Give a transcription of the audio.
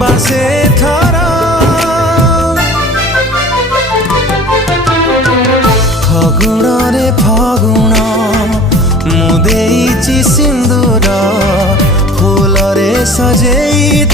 बासे थर फगुण रे फगुण मु देइछि सिंदूर फूल रे सजेई